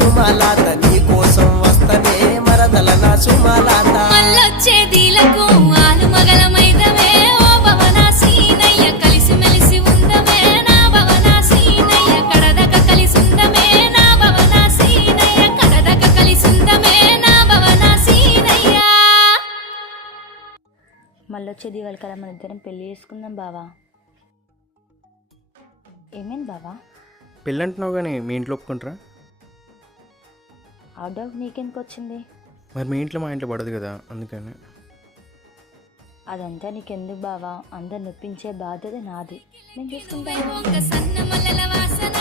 సుమలాత నీ కోసం వస్తనే మరదల నా సుమలాత మల్లొచ్చేదీలకు ఆలు మగల మైదమే ఓ భవనా సీనయ్య కలిసి మెలిసి ఉందమే నా భవనా సీనయ్య కడదక కలిసి ఉందమే నా భవనా సీనయ్య కడదక కలిసి ఉందమే నా భవనా సీనయ్య. మళ్ళొచ్చే దీవాలి కదా, మన ఇద్దరం పెళ్లి చేసుకుందాం బావా. ఏమైంది బావా? పెళ్ళి అంటున్నావు కానీ మీ ఇంట్లో ఒప్పుకుంటారా? ఆ డౌట్ నీకెందుకు వచ్చింది? మరి మీ ఇంట్లో మా ఇంట్లో పడదు కదా, అందుకని. అదంతా నీకెందుకు బావా, అందరు నొప్పించే బాధ్యత నాది, నేను నువ్వే చూసుకుంటాను. వంక సన్న మల్లెల వాసన